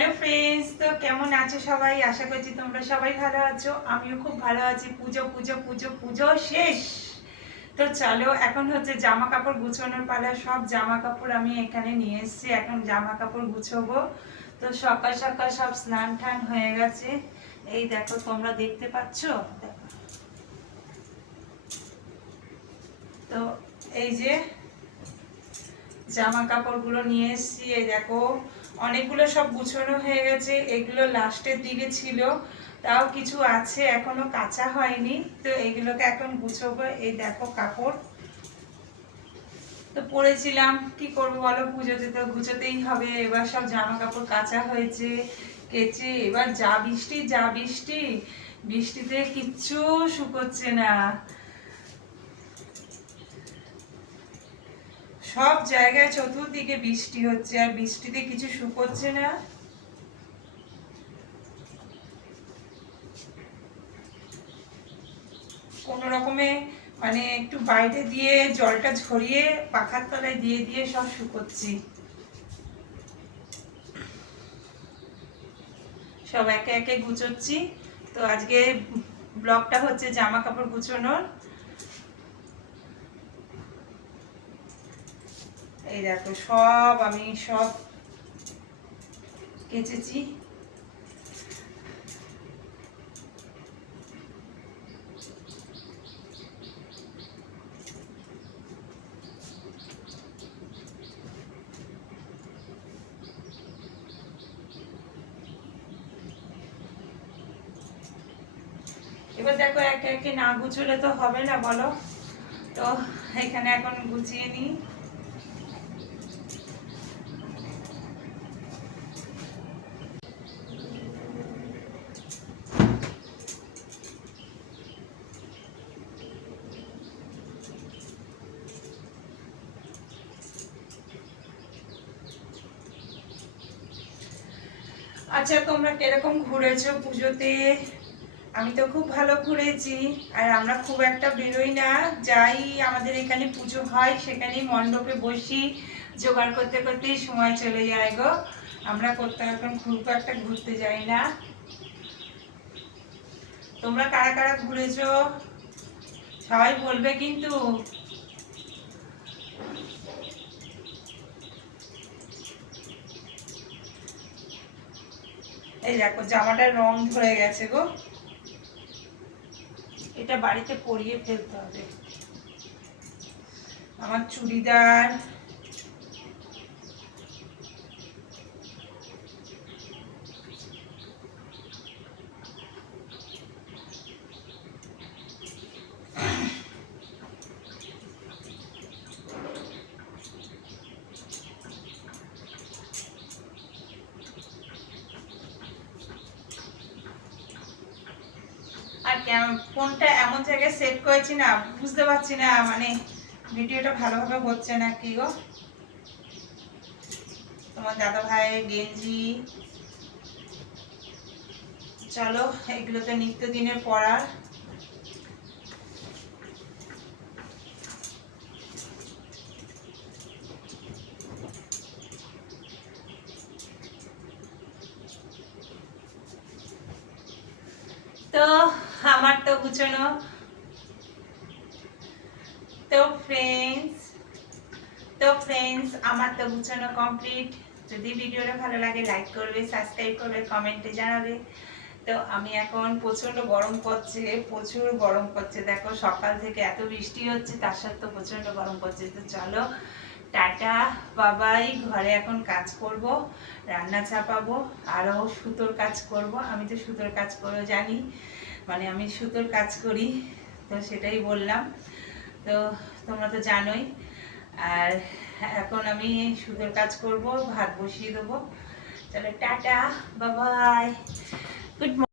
Hello friends, তো কেমন আছো সবাই? আশা করছি তোমরা সবাই ভালো আছো। আমিও খুব ভালো আছি। পুজো পুজো পুজো পুজো শেষ। তো চলো, এখন হচ্ছে জামা কাপড় গুছানোর পালা। সব জামা কাপড় আমি এখানে নিয়ে এসেছি, এখন জামা কাপড় গুছাবো। তো সকাল সকাল সব স্নান টান হয়ে গেছে। এই দেখো, তোমরা দেখতে পাচ্ছ? দেখো, তো এই যে জামা কাপড়গুলো নিয়ে এসেছি। এই দেখো, অনেকগুলো সব গুছানো হয়ে গেছে। এগুলো লাস্টের দিকে ছিল, তাও কিছু আছে এখনো কাঁচা হয়নি। তো এগুলোকে এখন গুছাবো। এই দেখো কাপড় তো পরেছিলাম, কি করবো বলো, পুজোতে তো গুছোতেই হবে। এবার সব জামা কাপড় কাঁচা হয়েছে, কেচে এবার যা বৃষ্টি যা বৃষ্টি, বৃষ্টিতে কিচ্ছু শুকোচ্ছে না। সব জায়গায় চতুর্দিকে বৃষ্টি হচ্ছে, আর বৃষ্টিতে কিছু শুকোচ্ছে না। কোনো রকমে মানে একটু বাইরে দিয়ে জলটা ঝরিয়ে পাখার তলায় দিয়ে দিয়ে সব শুকোচ্ছি। সব একে একে গুছোচ্ছি। তো আজকে ব্লগটা হচ্ছে জামা কাপড় গুছোনোর। এই দেখো, সব আমি সব কেচেছি। এবার দেখো, একে একে না গুছোলে তো হবে না বলো। তো এখানে এখন গুছিয়ে নিই। আচ্ছা, তোমরা কিরকম ঘুরেছো পুজোতে? আমি তো খুব ভালো ঘুরেছি। আর আমরা খুব একটা বেরোই না, যাই আমাদের এখানে পুজো হয় সেখানেই মণ্ডপে বসি, জোগাড় করতে করতেই সময় চলে যায় গো। আমরা কোথাও এখন খুব একটা ঘুরতে যাই না। তোমরা কারা কারা ঘুরেছো সবাই বলবে কিন্তু। এই দেখো, জামাটার রং ধরে গেছে গো, এটা বাড়িতে পরিয়ে ফেলতে হবে। আমার চুড়িদার, আর ফোনটা এমন জায়গায় সেট করেছি না, বুঝতে পারছি না মানে ভিডিওটা ভালোভাবে হচ্ছে না কি গো। তোমার দাদা ভাইয়ের গেঞ্জি, চলো এগুলো তো নিত্যদিনের পড়ার। তো আমার তো গুছানো। তো ফ্রেন্ডস আমার তো গুছানো কমপ্লিট। যদি ভিডিওটা ভালো লাগে লাইক করবে, সাবস্ক্রাইব করবে, কমেন্টে জানাবে। তো আমি এখন, প্রচন্ড গরম পড়ছে, প্রচুর গরম পড়ছে। দেখো সকাল থেকে এত বৃষ্টি হচ্ছে, তার সত্ত্বেও প্রচন্ড গরম পড়ছে। তো চলো টাটা, বাবাই। ঘরে এখন কাজ করব, রান্না চাপাবো, আরও সুতোর কাজ করব। আমি তো সুতোর কাজ করেও জানি, মানে আমি সুতোর কাজ করি, তো সেটাই বললাম। তো তোমরা তো জানোই। আর এখন আমি সুতোর কাজ করব, ভাত বসিয়ে দেবো। চলো টাটা, বাবাই, গুড মর্নিং।